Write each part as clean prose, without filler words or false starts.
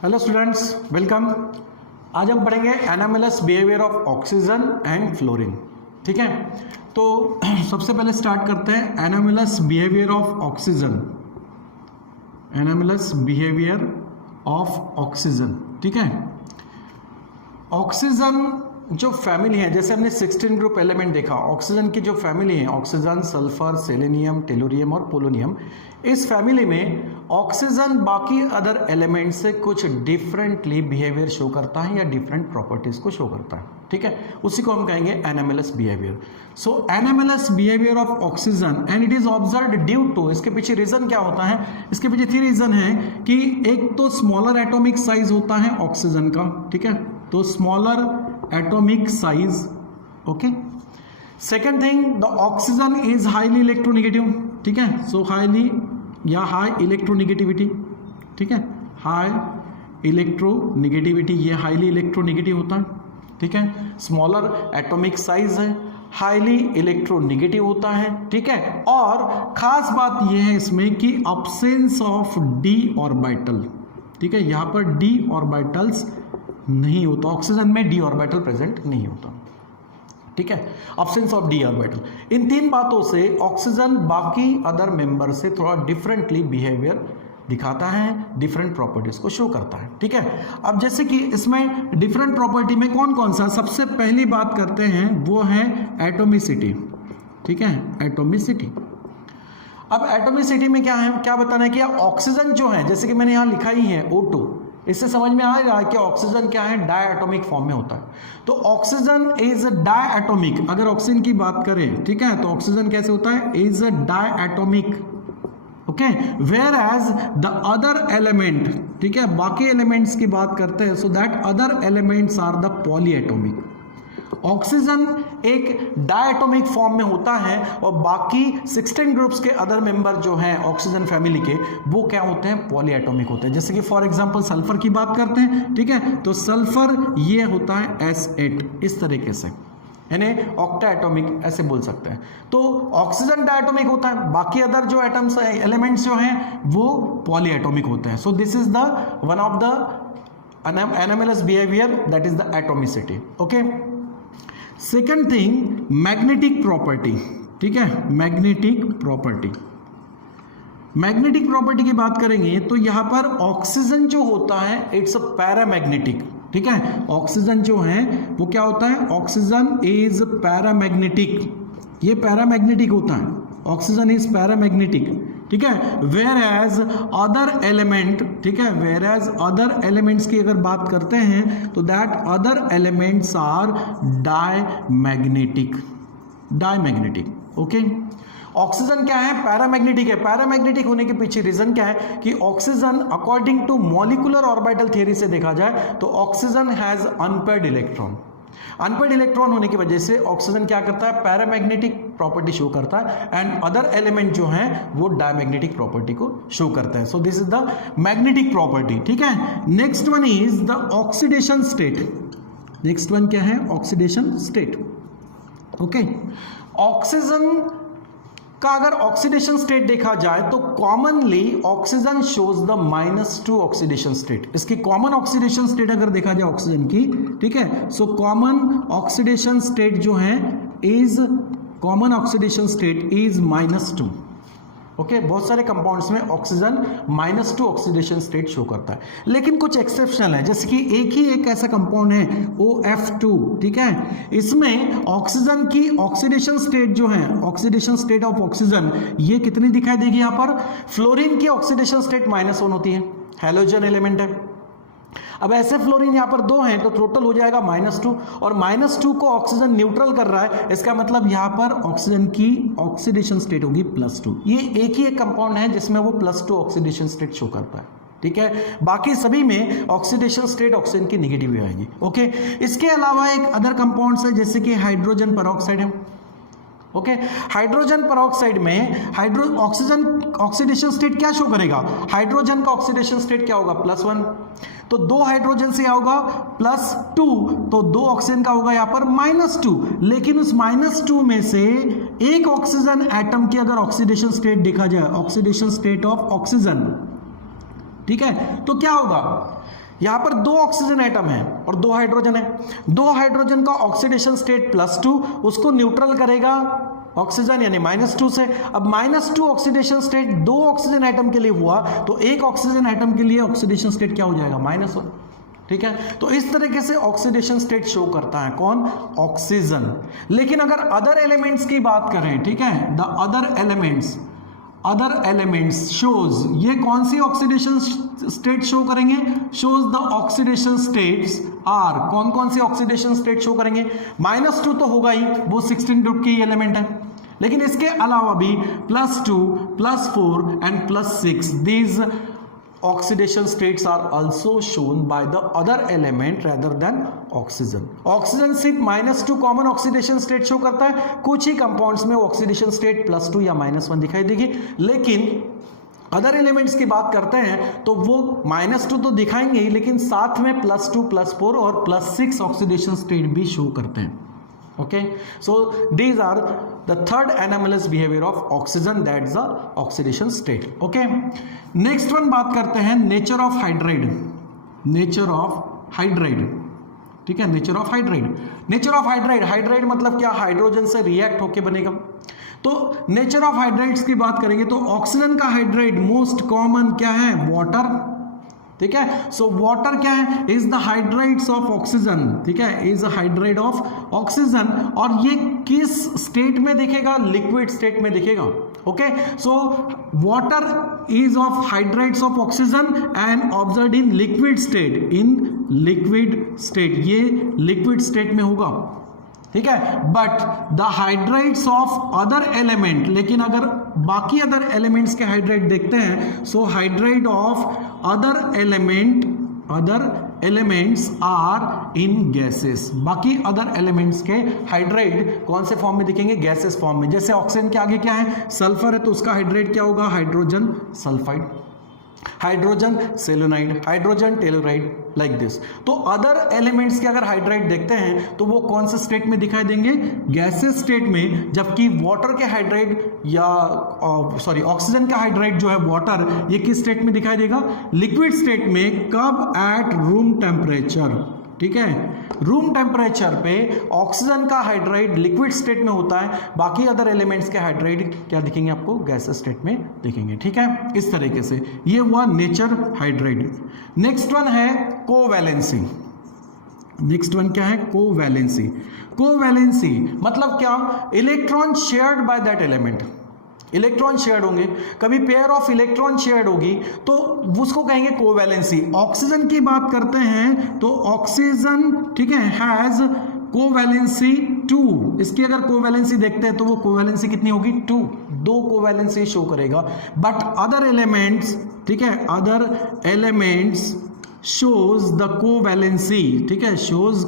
Hello students, welcome. आज हम पढ़ेंगे anomalous behaviour of oxygen and fluorine. ठीक है, तो सबसे पहले स्टार्ट करते हैं anomalous behaviour of oxygen. Anomalous behaviour of oxygen. ठीक है, ऑक्सीजन जो फैमिली है, जैसे हमने 16 ग्रुप एलिमेंट देखा, ऑक्सीजन की जो फैमिली है ऑक्सीजन, सल्फर, सेलेनियम, टेलुरियम और पोलोनियम, इस फैमिली में ऑक्सीजन बाकी अदर एलिमेंट से कुछ डिफरेंटली बिहेवियर शो करता है या डिफरेंट प्रॉपर्टीज को शो करता है। ठीक है, उसी को हम कहेंगे anomalous behaviour. So anomalous behaviour of oxygen and it is observed due to, इसके पीछे रीजन क्या होता है? इसके पीछे 3 रीजन है कि एक तो स्मॉलर एटॉमिक साइज होता है ऑक्सीजन का। ठीक है, तो smaller atomic size. Okay, second thing, the oxygen is highly electronegative. ठीक है, सो हाईली या हाई इलेक्ट्रोनेगेटिविटी। ठीक है, हाई इलेक्ट्रोनेगेटिविटी, ये हाईली इलेक्ट्रोनेगेटिव होता है। ठीक है, स्मॉलर एटॉमिक साइज है, हाईली इलेक्ट्रोनेगेटिव होता है। ठीक है, और खास बात यह है इसमें कि अब्सेंस ऑफ डी ऑर्बिटल। ठीक है, यहां पर डी ऑर्बिटल्स नहीं होता, ऑक्सीजन में डी ऑर्बिटल प्रेजेंट नहीं होता। ठीक है, अब्सेंस ऑफ डी ऑर्बिटल। इन 3 बातों से ऑक्सीजन बाकी अदर मेंबर से थोड़ा डिफरेंटली बिहेवियर दिखाता है, डिफरेंट प्रॉपर्टीज को शो करता है। ठीक है, अब जैसे कि इसमें डिफरेंट प्रॉपर्टी में कौन कौन सा, सबसे पहली बात करते हैं वो है एटोमिसिटी। ठीक है, एटोमिसिटी। अब एटोमिसिटी में क्या है, क्या बताना है कि ऑक्सीजन जो है, जैसे कि मैंने यहां लिखा ही है O2, इससे समझ में आ रहा है कि ऑक्सीजन क्या है, डायएटॉमिक फॉर्म में होता है। तो ऑक्सीजन इज डायएटॉमिक। अगर ऑक्सीजन की बात करें, ठीक है, तो ऑक्सीजन कैसे होता है, is diatomic. Okay, whereas the other element, ठीक है, बाकी एलिमेंट्स की बात करते हैं, so that other elements are the polyatomic. Oxygen एक डायएटॉमिक फॉर्म में होता है और बाकी 16 ग्रुप्स के अदर मेंबर जो हैं ऑक्सीजन फैमिली के, वो क्या होते हैं, पॉलीएटॉमिक होते हैं। जैसे कि फॉर एग्जांपल सल्फर की बात करते हैं। ठीक है, तो सल्फर ये होता है S8, इस तरीके से, यानी ऑक्टा एटॉमिक ऐसे बोल सकते हैं। तो ऑक्सीजन डायएटॉमिक होता है, बाकी अदर जो एटम्स एलिमेंट्स जो हैं वो पॉलीएटॉमिक होते हैं। So this is the one of the anomalous behaviour, that is the atomicity. Okay, second thing, magnetic property. ठीक है, मैग्नेटिक प्रॉपर्टी। मैग्नेटिक प्रॉपर्टी की बात करेंगे तो यहां पर ऑक्सीजन जो होता है इट्स अ पैरामैग्नेटिक। ठीक है, ऑक्सीजन जो है वो क्या होता है, ऑक्सीजन इज पैरामैग्नेटिक। ये पैरामैग्नेटिक होता है, ऑक्सीजन इज पैरामैग्नेटिक। ठीक है, वेयर एज अदर एलिमेंट, ठीक है, वेयर एज अदर एलिमेंट्स की अगर बात करते हैं तो that other elements are diamagnetic. Diamagnetic. Okay, oxygen क्या है, पैरामैग्नेटिक है। पैरामैग्नेटिक होने के पीछे रीजन क्या है कि oxygen according to molecular orbital theory से देखा जाए तो oxygen has unpaired electron. Unpaired electron होने की वजह से ऑक्सीजन क्या करता है, पैरामैग्नेटिक प्रॉपर्टी शो करता है, एंड अदर एलिमेंट जो हैं वो डायमैग्नेटिक प्रॉपर्टी को शो करता है। सो this is the magnetic property. ठीक है, next one is the oxidation state. Next one क्या है, ऑक्सीडेशन स्टेट। ओके, ऑक्सीजन का अगर ऑक्सीडेशन स्टेट देखा जाए तो commonly oxygen shows the -2 oxidation state. इसकी कॉमन ऑक्सीडेशन स्टेट अगर देखा जाए ऑक्सीजन की, ठीक है, सो कॉमन ऑक्सीडेशन स्टेट जो है is, common oxidation state is -2। Okay, बहुत सारे कंपाउंड्स में ऑक्सीजन -2 ऑक्सीडेशन स्टेट शो करता है, लेकिन कुछ एक्सेप्शनल है। जैसे कि एक ऐसा कंपाउंड है OF2। ठीक है, इसमें ऑक्सीजन की ऑक्सीडेशन स्टेट जो है, ऑक्सीडेशन स्टेट ऑफ ऑक्सीजन, ये कितनी दिखाई देगी यहां पर, फ्लोरीन की ऑक्सीडेशन स्टेट -1 होती है, हैलोजन एलिमेंट है। अब ऐसे फ्लोरीन यहां पर 2 हैं तो टोटल हो जाएगा -2, और -2 को ऑक्सीजन न्यूट्रल कर रहा है, इसका मतलब यहां पर ऑक्सीजन की ऑक्सीडेशन स्टेट होगी +2। ये एक ही एक कंपाउंड है जिसमें वो +2 ऑक्सीडेशन स्टेट शो करता है। ठीक है, बाकी सभी में ऑक्सीडेशन स्टेट ऑक्सीजन की नेगेटिव आएगी। ओके, इसके अलावा एक अदर कंपाउंड्स है जैसे कि हाइड्रोजन पेरोक्साइड है। ओके, हाइड्रोजन पेरोक्साइड में ऑक्सीजन ऑक्सीडेशन स्टेट क्या शो करेगा, हाइड्रोजन का ऑक्सीडेशन स्टेट क्या होगा, +1। तो 2 हाइड्रोजन से होगा +2, तो 2 ऑक्सीजन का होगा यहां पर -2। लेकिन उस -2 में से एक ऑक्सीजन एटम की अगर ऑक्सीडेशन स्टेट देखा जाए, ऑक्सीडेशन स्टेट ऑफ ऑक्सीजन, ठीक है, तो क्या होगा, यहां पर 2 ऑक्सीजन एटम है और 2 हाइड्रोजन है। 2 हाइड्रोजन का ऑक्सीडेशन स्टेट +2, उसको न्यूट्रल करेगा ऑक्सीजन यानी -2 से। अब -2 ऑक्सीडेशन स्टेट 2 ऑक्सीजन एटम के लिए हुआ, तो 1 ऑक्सीजन एटम के लिए ऑक्सीडेशन स्टेट क्या हो जाएगा, -1। ठीक है, तो इस तरीके से ऑक्सीडेशन स्टेट शो करता है कौन, ऑक्सीजन। लेकिन अगर अदर एलिमेंट्स की बात करें, ठीक है, द अदर एलिमेंट्स शोज, ये कौन सी ऑक्सीडेशन स्टेट शो करेंगे, shows the oxidation states are, कौन कौन सी ऑक्सीडेशन स्टेट शो करेंगे, -2 तो होगा ही, वो 16 ग्रुप की एलिमेंट है, लेकिन इसके अलावा भी +2, +4 and +6 these oxidation states are also shown by the other element rather than oxygen. Oxygen सिर्फ -2 कॉमन ऑक्सीडेशन स्टेट शो करता है, कुछ ही कंपाउंड्स में ऑक्सीडेशन स्टेट +2 या -1 दिखाई देगी, लेकिन अदर एलिमेंट्स की बात करते हैं तो वो -2 तो दिखाएंगे ही, लेकिन साथ में +2, +4 और +6 ऑक्सीडेशन स्टेट भी शो करते हैं। Okay, so these are the third anomalous behavior of oxygen, that's the oxidation state. Okay, next one बात करते हैं nature of hydride. Nature of hydride, ठीक है, nature of hydride. Nature of hydride, hydride मतलब क्या, hydrogen से react होके बनेगा। तो नेचर ऑफ हाइड्राइड्स की बात करेंगे तो ऑक्सीजन का हाइड्राइड मोस्ट कॉमन क्या है, वाटर। ठीक है, सो वाटर क्या है, is the hydrides of oxygen, ठीक है, इज हाइड्राइड ऑफ ऑक्सीजन, और ये किस स्टेट में दिखेगा, लिक्विड स्टेट में दिखेगा। Okay, so water is of hydrides of oxygen and observed in liquid state, in liquid state, ये लिक्विड स्टेट में होगा। ठीक है, but the hydrides of other element, लेकिन अगर बाकी अदर एलिमेंट्स के हाइड्राइड देखते हैं, so hydride of other elements are in gases, बाकी अदर एलिमेंट्स के हाइड्राइड कौन से फॉर्म में दिखेंगे, गैसेस फॉर्म में। जैसे ऑक्सीजन के आगे क्या है, सल्फर है, तो उसका हाइड्राइड क्या होगा, hydrogen sulphide, hydrogen selenide, hydrogen telluride, like this. तो अदर एलिमेंट्स के अगर हाइड्राइड देखते हैं तो वो कौन से स्टेट में दिखाई देंगे, गैसेस स्टेट में, जबकि वाटर के हाइड्राइड या ऑक्सीजन का हाइड्राइड जो है वाटर, ये किस स्टेट में दिखाई देगा, लिक्विड स्टेट में। कब, एट रूम टेम्परेचर। ठीक है, रूम टेम्परेचर पे ऑक्सीजन का हाइड्राइड लिक्विड स्टेट में होता है, बाकी अदर एलिमेंट्स के हाइड्राइड क्या दिखेंगे आपको, गैसेस स्टेट में दिखेंगे। ठीक है, इस तरीके से ये हुआ नेचर हाइड्राइड। नेक्स्ट वन है कोवैलेंसी। नेक्स्ट वन क्या है, कोवैलेंसी। कोवैलेंसी मतलब क्या, electron shared by that element, electron shared होंगे, कभी पेयर ऑफ इलेक्ट्रॉन शेयर्ड होगी तो उसको कहेंगे कोवैलेंसी। ऑक्सीजन की बात करते हैं तो ऑक्सीजन, ठीक है, हैज कोवैलेंसी 2, इसकी अगर कोवैलेंसी देखते हैं तो वो कोवैलेंसी कितनी होगी, 2 कोवैलेंसी शो करेगा। बट अदर एलिमेंट्स, ठीक है, other elements shows the covalency, ठीक है, शोज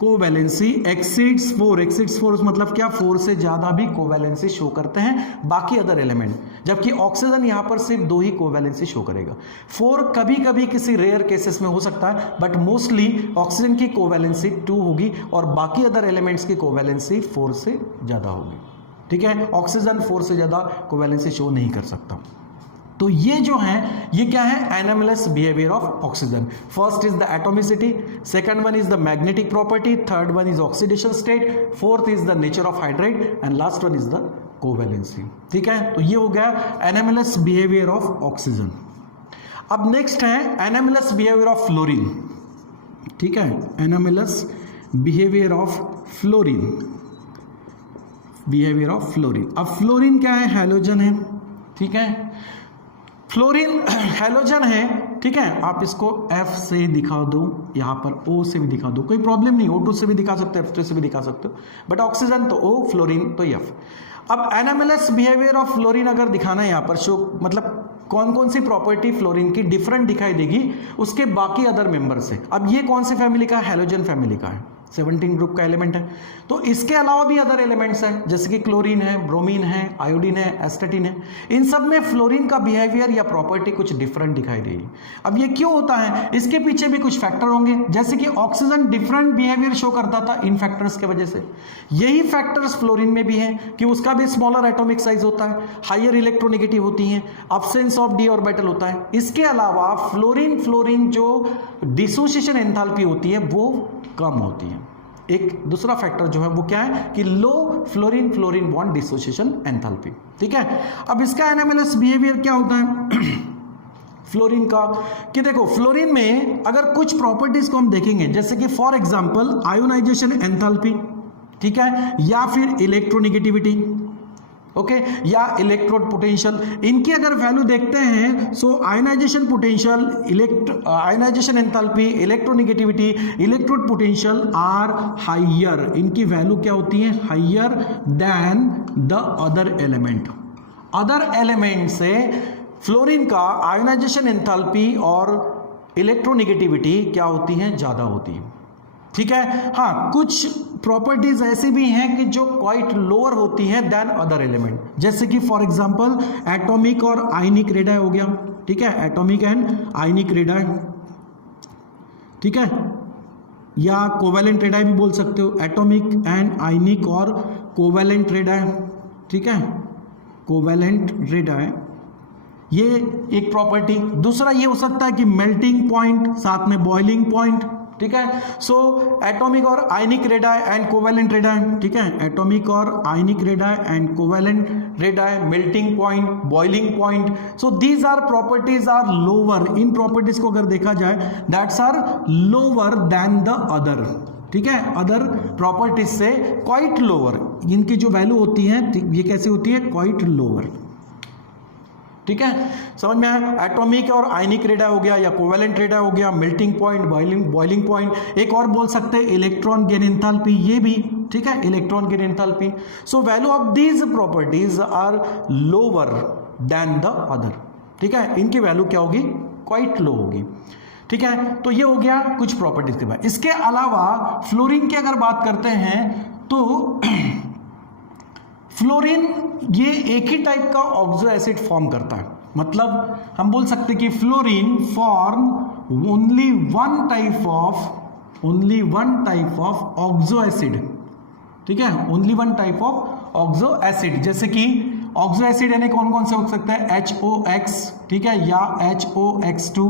कोवैलेंसी एक्सीड्स 4, एक्सीड्स 4 मतलब क्या, 4 से ज्यादा भी कोवैलेंसी शो करते हैं बाकी अदर एलिमेंट, जबकि ऑक्सीजन यहां पर सिर्फ 2 ही कोवैलेंसी शो करेगा। 4 कभी कभी किसी रेयर केसेस में हो सकता है, बट मोस्टली ऑक्सीजन की कोवैलेंसी 2 होगी और बाकी अदर एलिमेंट्स की कोवैलेंसी 4 से ज्यादा होगी। ठीक है, ऑक्सीजन 4 से ज्यादा कोवैलेंसी शो नहीं कर सकता। तो ये जो है, ये क्या है, anomalous behaviour of oxygen. First is the atomicity, second one is the magnetic property, third one is oxidation state, fourth is the nature of hydride and last one is the covalency. ठीक है, तो ये हो गया anomalous behaviour of oxygen. अब next है anomalous behaviour of fluorine. ठीक है, anomalous behaviour of fluorine, behaviour of fluorine. अब फ्लोरीन क्या है, हैलोजन है। ठीक है, फ्लोरीन हैलोजन है। ठीक है, आप इसको F से दिखा दो, यहां पर O से भी दिखा दो, कोई प्रॉब्लम नहीं, O2 से भी दिखा सकते हो, F3 से भी दिखा सकते हो, बट ऑक्सीजन तो O, फ्लोरीन तो F। अब एनोमलस बिहेवियर ऑफ फ्लोरीन अगर दिखाना है यहां पर, शो मतलब कौन कौन सी प्रॉपर्टी फ्लोरीन की डिफरेंट दिखाई देगी उसके बाकी अदर मेंबर से। अब ये कौन सी फैमिली का, हैलोजन फैमिली का है। 17 ग्रुप का एलिमेंट है। तो इसके अलावा भी अदर एलिमेंट्स हैं, जैसे कि क्लोरीन है, ब्रोमीन है, आयोडीन है, एस्टेटिन है। इन सब में फ्लोरीन का बिहेवियर या प्रॉपर्टी कुछ डिफरेंट दिखाई देगी। अब ये क्यों होता है, इसके पीछे भी कुछ फैक्टर होंगे, जैसे कि ऑक्सीजन डिफरेंट बिहेवियर शो करता था इन फैक्टर्स के वजह से। यही फैक्टर्स फ्लोरीन में भी हैं कि उसका भी स्मॉलर एटॉमिक साइज होता है, हायर इलेक्ट्रोनेगेटिव होती हैं, अब्सेंस ऑफ डी ऑर्बिटल होता है। इसके अलावा फ्लोरीन जो डिसोसिएशन एंथैल्पी होती है वो कम होती है। एक दूसरा फैक्टर जो है वो क्या है कि लो फ्लोरीन बॉन्ड डिसोसिएशन एंथैल्पी। ठीक है, अब इसका एनामेलस बिहेवियर क्या होता है फ्लोरीन का, कि देखो फ्लोरीन में अगर कुछ प्रॉपर्टीज को हम देखेंगे, जैसे कि फॉर एग्जांपल आयोनाइजेशन एंथैल्पी, ठीक है, या फिर इलेक्ट्रोनेगेटिविटी, ओके, या इलेक्ट्रोड पोटेंशियल, इनकी अगर वैल्यू देखते हैं so ionisation potential, ionisation enthalpy, electronegativity, electrode potential are higher. इनकी वैल्यू क्या होती है, higher than the other element. Other element से फ्लोरीन का आयोनाइजेशन एंथैल्पी और इलेक्ट्रोनेगेटिविटी क्या होती है, ज्यादा होती है। ठीक है, हाँ, कुछ प्रॉपर्टीज ऐसी भी हैं कि जो क्वाइट लोअर होती हैं देन अदर एलिमेंट, जैसे कि फॉर एग्जांपल एटॉमिक और आयनिक रेडाई हो गया। ठीक है, एटॉमिक एंड आयनिक रेडाई, ठीक है, या कोवेलेंट रेडाई भी बोल सकते हो, एटॉमिक एंड आयनिक और कोवेलेंट रेडाई। ठीक है, कोवेलेंट रेडाई ये एक प्रॉपर्टी। दूसरा ये हो सकता है कि मेल्टिंग पॉइंट साथ में बॉइलिंग पॉइंट। ठीक है, सो एटॉमिक और ionic radii and covalent radii, ठीक है, एटॉमिक और ionic radii and covalent radii, melting point, boiling point, so these are properties are lower. इन प्रॉपर्टीज को अगर देखा जाए that's are lower than the other. ठीक है, अदर प्रॉपर्टीज से क्वाइट लोअर, इनकी जो वैल्यू होती है ये कैसे होती है, क्वाइट लोअर। ठीक है, समझ में आया। एटॉमिक और आयनिक रेडाई हो गया या कोवेलेंट रेडाई हो गया, मेल्टिंग पॉइंट, बॉइलिंग पॉइंट। एक और बोल सकते हैं इलेक्ट्रॉन गेन एंथैल्पी, ये भी ठीक है, electron gain enthalpy. So value of these properties are lower than the other. ठीक है, इनकी वैल्यू क्या होगी, क्वाइट लो होगी। ठीक है, तो ये हो गया कुछ प्रॉपर्टीज के बाद। इसके अलावा फ्लोरीन की अगर बात करते हैं तो फ्लोरीन ये एक ही टाइप का ऑक्सो एसिड फॉर्म करता है, मतलब हम बोल सकते हैं कि fluorine form only one type of oxo acid. ठीक है, only one type of oxo acid, जैसे कि ऑक्सो एसिड यानी कौन कौन से हो सकते हैं, HOX, ठीक है, या HOX2,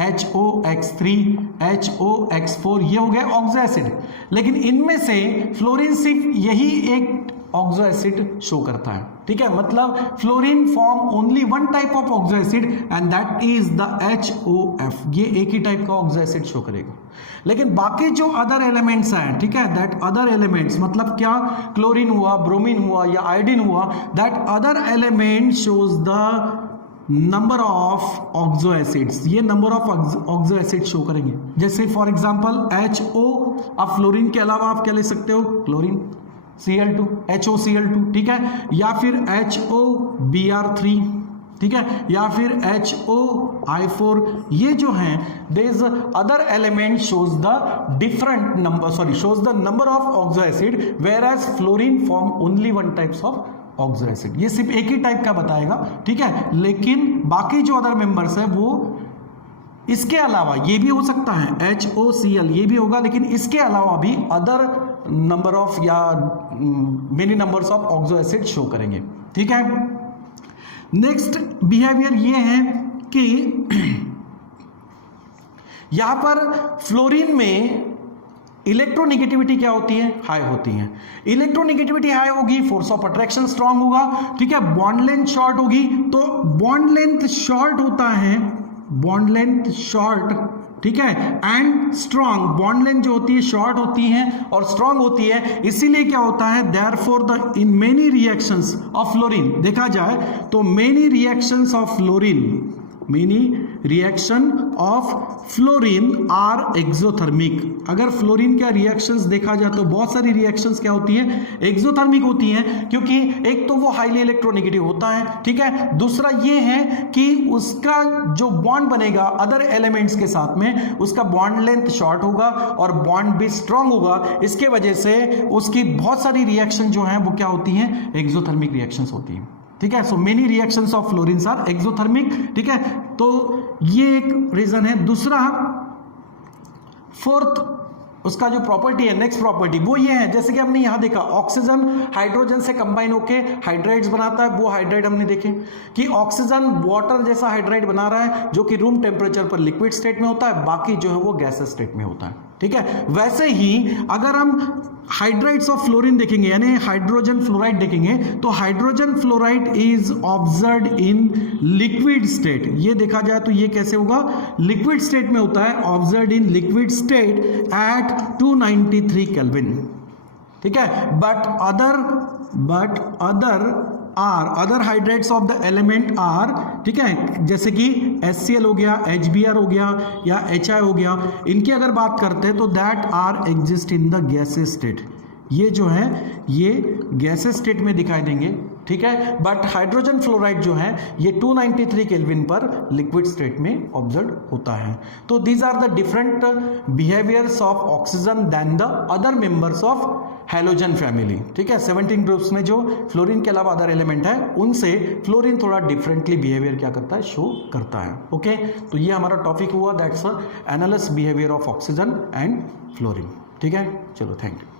HOX3, HOX4, ये हो गए ऑक्सो एसिड। लेकिन इनमें से फ्लोरीन सिर्फ यही एक ऑक्सो एसिड शो करता है। ठीक है, मतलब fluorine form only one type of oxo acid and that is the HOF। ये एक ही टाइप का ऑक्सो एसिड शो करेगा। लेकिन बाकी जो अदर एलिमेंट्स हैं, ठीक है, दैट अदर एलिमेंट्स मतलब क्या, क्लोरीन हुआ, ब्रोमीन हुआ या आयोडीन हुआ, that other element shows the number of oxo acids. ये number of oxo acid show करेंगे। जैसे फॉर एग्जांपल HO, अब फ्लोरीन के अलावा आप क्या ले सकते हो, क्लोरीन, Cl2, HOCl2, ठीक है, या फिर HOBr3, ठीक है, या फिर HOI4। ये जो हैं this other element shows the different number, shows the number of oxo acid, whereas fluorine form only one types of oxo acid. ये सिर्फ एक ही टाइप का बताएगा, ठीक है, लेकिन बाकी जो अदर मेंबर्स है वो इसके अलावा ये भी हो सकता है, HOCl ये भी होगा, लेकिन इसके अलावा भी अदर नंबर ऑफ या many numbers of oxo acid show करेंगे। ठीक है, नेक्स्ट बिहेवियर ये है कि यहां पर फ्लोरीन में इलेक्ट्रोनेगेटिविटी क्या होती है, हाई होती है। इलेक्ट्रोनेगेटिविटी हाई होगी, फोर्स ऑफ अट्रैक्शन स्ट्रांग होगा, ठीक है, बॉन्ड लेंथ शॉर्ट होगी। तो बॉन्ड लेंथ शॉर्ट होता है, बॉन्ड लेंथ शॉर्ट, ठीक है, एंड स्ट्रॉन्ग, बॉन्ड लेंथ जो होती है शॉर्ट होती है और स्ट्रॉन्ग होती है। इसीलिए क्या होता है, therefore the in many reactions of fluorine देखा जाए तो many reactions of fluorine, many reaction of fluorine are exothermic. अगर फ्लोरीन का रिएक्शंस देखा जाए तो बहुत सारी रिएक्शंस क्या होती है, एक्सोथर्मिक होती हैं, क्योंकि एक तो वो हाईली इलेक्ट्रोनेगेटिव होता है, ठीक है, दूसरा ये है कि उसका जो बॉन्ड बनेगा अदर एलिमेंट्स के साथ में, उसका बॉन्ड लेंथ शॉर्ट होगा और बॉन्ड भी स्ट्रांग होगा। इसके वजह से उसकी बहुत सारी रिएक्शन जो हैं वो क्या होती हैं, एक्सोथर्मिक रिएक्शंस होती हैं, ठीक है। So many reactions of fluorines are exothermic, ठीक है, तो ये एक रीजन है। दूसरा, फोर्थ उसका जो प्रॉपर्टी है, नेक्स्ट प्रॉपर्टी वो ये है, जैसे कि हमने यहां देखा ऑक्सीजन हाइड्रोजन से कंबाइन होके हाइड्राइड्स बनाता है। वो हाइड्राइड हमने देखे कि ऑक्सीजन वाटर जैसा हाइड्राइड बना रहा है जो कि रूम टेम्परेचर पर लिक्विड स्टेट में होता है, बाकी जो है वो गैसेस स्टेट में होता है, ठीक है। वैसे ही अगर हम हाइड्राइड्स ऑफ फ्लोरीन देखेंगे यानी हाइड्रोजन फ्लोराइड देखेंगे तो hydrogen fluoride is observed in liquid state. ये देखा जाए तो ये कैसे होगा, लिक्विड स्टेट में होता है, observed in liquid state at 293 kelvin, ठीक है। But other hydrates of the element are, ठीक है, जैसे कि HCl हो गया, HBr हो गया या HI हो गया, इनकी अगर बात करते हैं तो that are exist in the gases state. ये जो है ये गैसेस स्टेट में दिखाई देंगे, ठीक है। बट हाइड्रोजन फ्लोराइड जो है ये 293 केल्विन पर लिक्विड स्टेट में ऑब्जर्व होता है। तो these are the different behaviours of oxygen than the other members of halogen family, ठीक है। 17 ग्रुप्स में जो फ्लोरीन के अलावा अदर एलिमेंट है उनसे फ्लोरीन थोड़ा डिफरेंटली बिहेवियर क्या करता है, शो करता है, ओके। तो ये हमारा टॉपिक हुआ, that's analysis behaviour of oxygen and fluorine, ठीक है। चलो, थैंक यू।